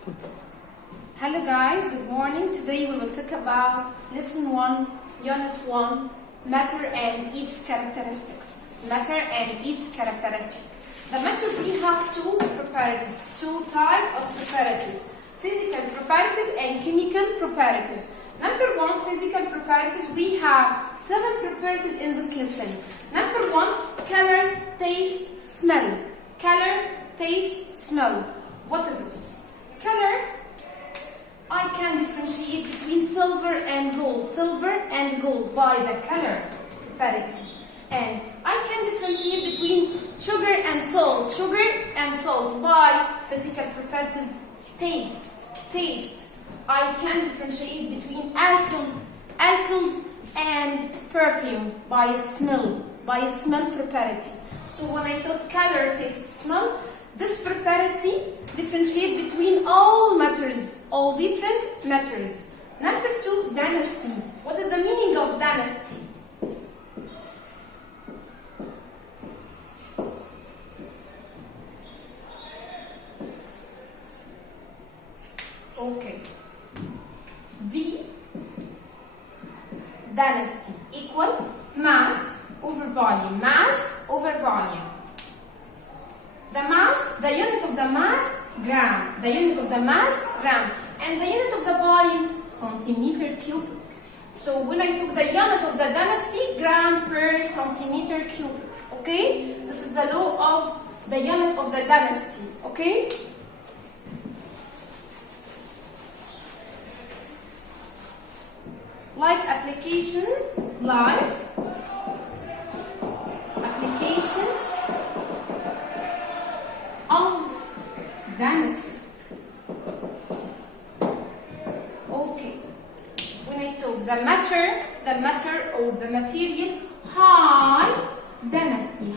Hello guys, good morning. Today we will talk about Lesson 1, Unit 1, Matter and its characteristics. Matter and its characteristic. The matter, we have two properties, two types of properties. Physical properties and chemical properties. Number 1, physical properties. We have 7 properties in this lesson. Number 1, color, taste, smell. Color, taste, smell. What is this? Color, I can differentiate between silver and gold. Silver and gold by the color property. And I can differentiate between sugar and salt. Sugar and salt by physical properties. Taste. Taste. I can differentiate between alcohols and perfume by smell. By smell property. So when I talk color, taste, smell, this property differentiate between all matters, all different matters. Number 2, density. What is the meaning of density? Okay. D, density equal mass over volume. Mass over volume. The mass, the unit of the mass, gram. The unit of the mass, gram. And the unit of the volume, centimeter cubic. So when I took the unit of the density, gram per centimeter cubic. Okay? This is the law of the unit of the density. Okay? Life application. Life application of density. Okay. When I talk the matter or the material, high density,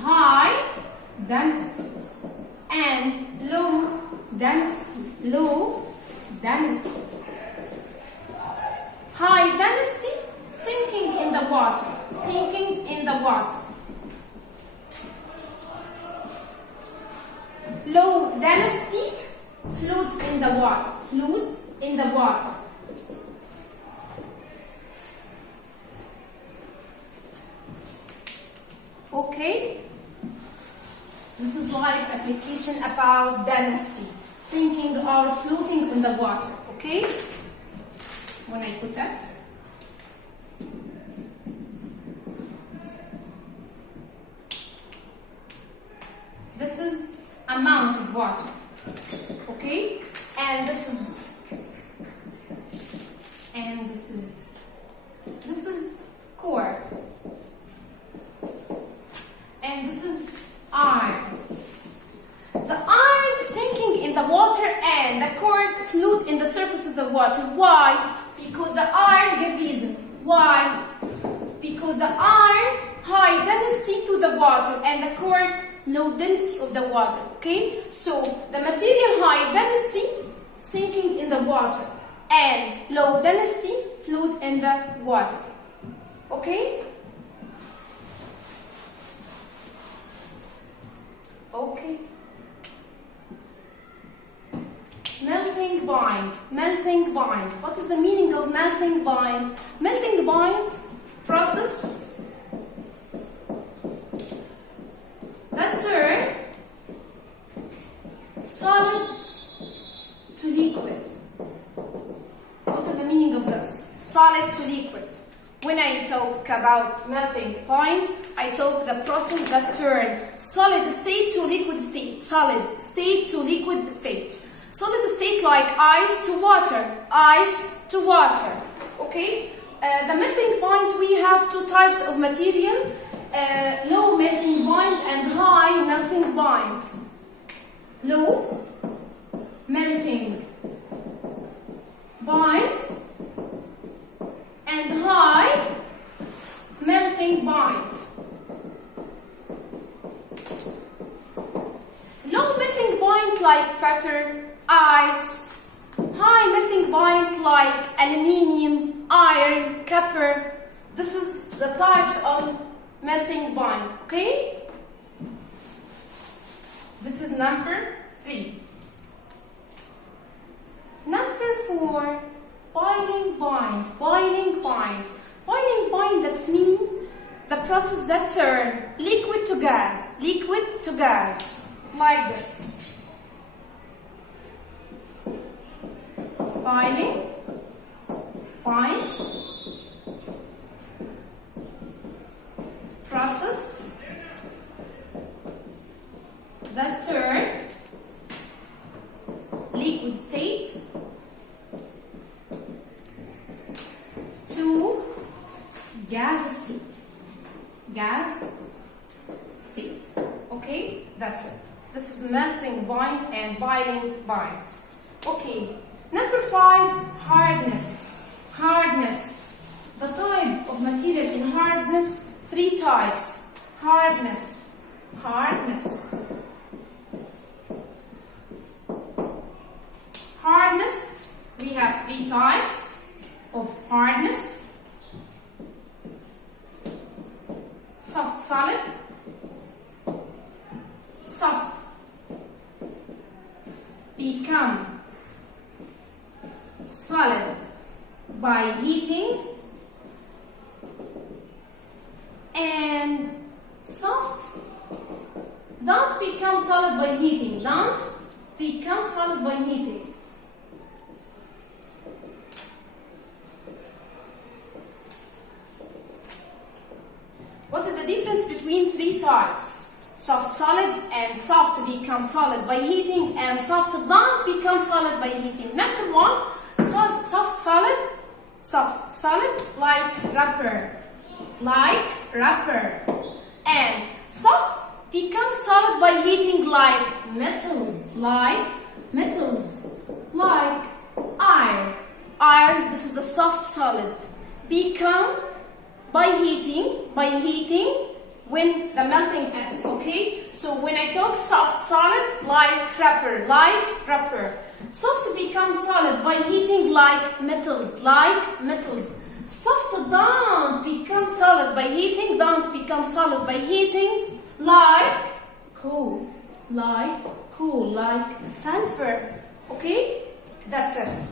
and low density. High density, sinking in the water, Low density, float in the water. Okay? This is life application about density, sinking or floating in the water. Okay? When I put that, this is amount of water, okay, and this is core, and this is iron. The iron sinking in the water and the core float in the surface of the water. Why? Because the iron, give reason. Why? Because the iron high density to the water and the core low density of the water. Okay? So the material high density sinking in the water and low density float in the water. Okay? Okay. Melting point. What is the meaning of melting point? Melting point, process that turn solid to liquid. What is the meaning of this? Solid to liquid. When I talk about melting point, I talk the process that turn solid state to liquid state. Solid state to liquid state. Solid state like ice to water. Okay? The melting point, we have two types of material, low melting point and high melting point. Low melting point and high melting point. Low melting point like butter, ice. High melting point like aluminium, iron, copper. This is the types of melting point. Okay? This is number 3. for boiling point. Boiling point. Boiling point, that's mean the process that turn liquid to gas. Liquid to gas. Like this. Boiling point. Process that turn liquid state to gas state. Gas state. Okay, that's it. This is melting point and boiling point. Okay, number 5, hardness. Hardness. The type of material in hardness, 3 types. Hardness. Hardness. Hardness, we have 3 types of hardness. Soft solid, soft become solid by heating, and soft don't become solid by heating. Don't become solid by heating. What is the difference between 3 types? Soft solid and soft become solid by heating, and soft don't become solid by heating. Number 1, soft solid like rubber. Like rubber. And soft becomes solid by heating like metals. Like metals. Like iron. Iron, this is a soft solid. Become by heating when the melting ends, okay? So when I talk soft solid, like rubber. Soft becomes solid by heating like metals. Soft don't become solid by heating, like coal. Like sulfur, okay? That's it,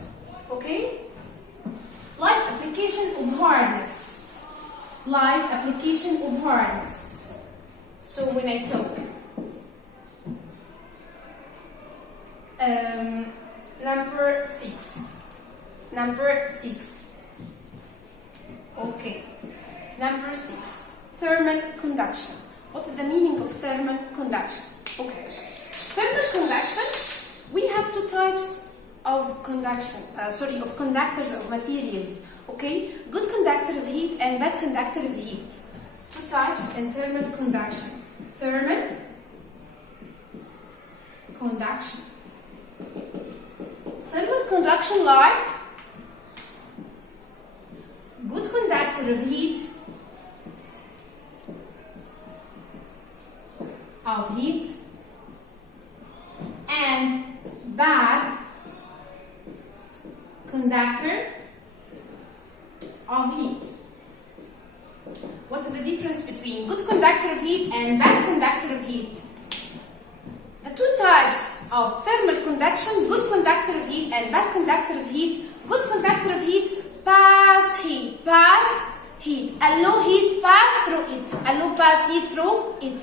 okay? Life application of hardness. Life application of hardness. So when I talk number 6. Okay. Number 6. Thermal conduction. What is the meaning of thermal conduction? Okay. Thermal conduction, we have 2 types of of conductors of materials. Okay, good conductor of heat and bad conductor of heat. 2 types in thermal conduction. Thermal conduction. Thermal conduction like good conductor of heat, and bad conductor of heat. What is the difference between good conductor of heat and bad conductor of heat? The 2 types of thermal conduction, good conductor of heat and bad conductor of heat. Good conductor of heat pass heat. Allow heat pass through it. Allow pass heat through it.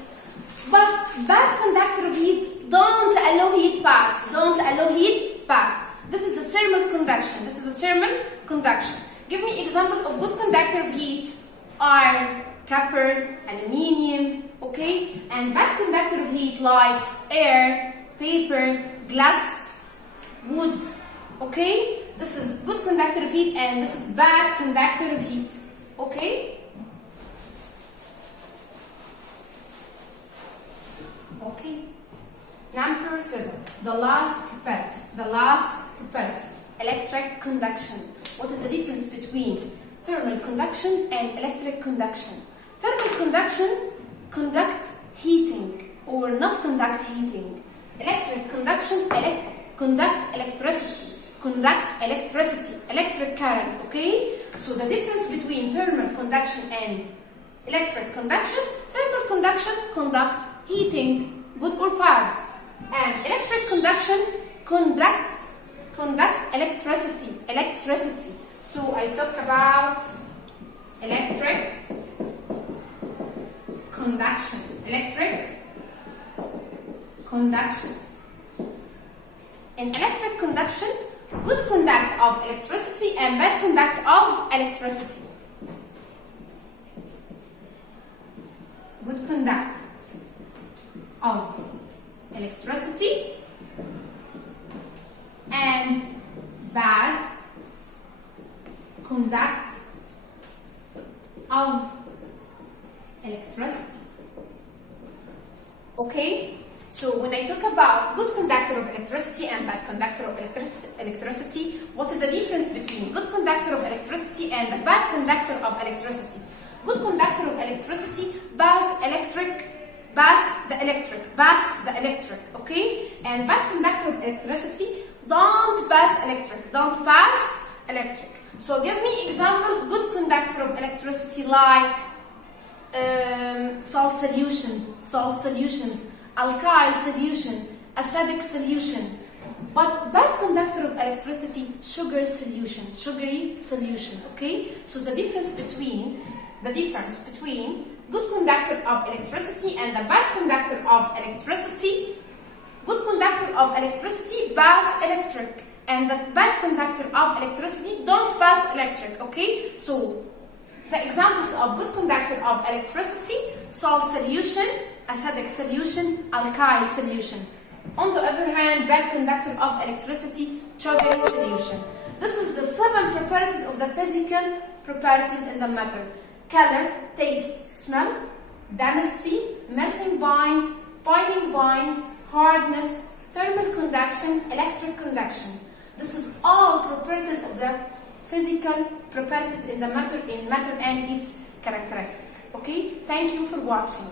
But bad conductor of heat don't allow heat pass. This is a thermal conduction. Give me example of good conductor of heat. Iron, copper, aluminium, okay? And bad conductor of heat like air, paper, glass, wood, okay? This is good conductor of heat and this is bad conductor of heat, okay? Okay. Number 7, the last property, electric conduction. What is the difference between thermal conduction and electric conduction? Thermal conduction conduct heating or not conduct heating. Electric conduction conduct electricity, electric current, okay? So the difference between thermal conduction and electric conduction, thermal conduction conduct heating, good or bad, and electric conduction conduct conduct electricity. Electricity. So I talk about electric conduction. Electric conduction. In electric conduction, good conduct of electricity and bad conduct of electricity. Good conduct of electricity and bad conduct of electricity. Okay? So when I talk about good conductor of electricity and bad conductor of electricity, what is the difference between good conductor of electricity and the bad conductor of electricity? Good conductor of electricity pass the electric, okay? And bad conductor of electricity don't pass electric. So give me example, good conductor of electricity like salt solutions, alkyl solution, acidic solution. But bad conductor of electricity, sugary solution, okay? So the difference between good conductor of electricity and the bad conductor of electricity, good conductor of electricity pass electric and the bad conductor of electricity don't pass electric, okay? So the examples of good conductor of electricity, salt solution, acidic solution, alkyl solution. On the other hand, bad conductor of electricity, sugary solution. This is the 7 properties of the physical properties in the matter. Color, taste, smell, density, melting point, boiling point, hardness, thermal conduction, electric conduction. This is all properties of the physical properties in the matter and its characteristic. Okay? Thank you for watching.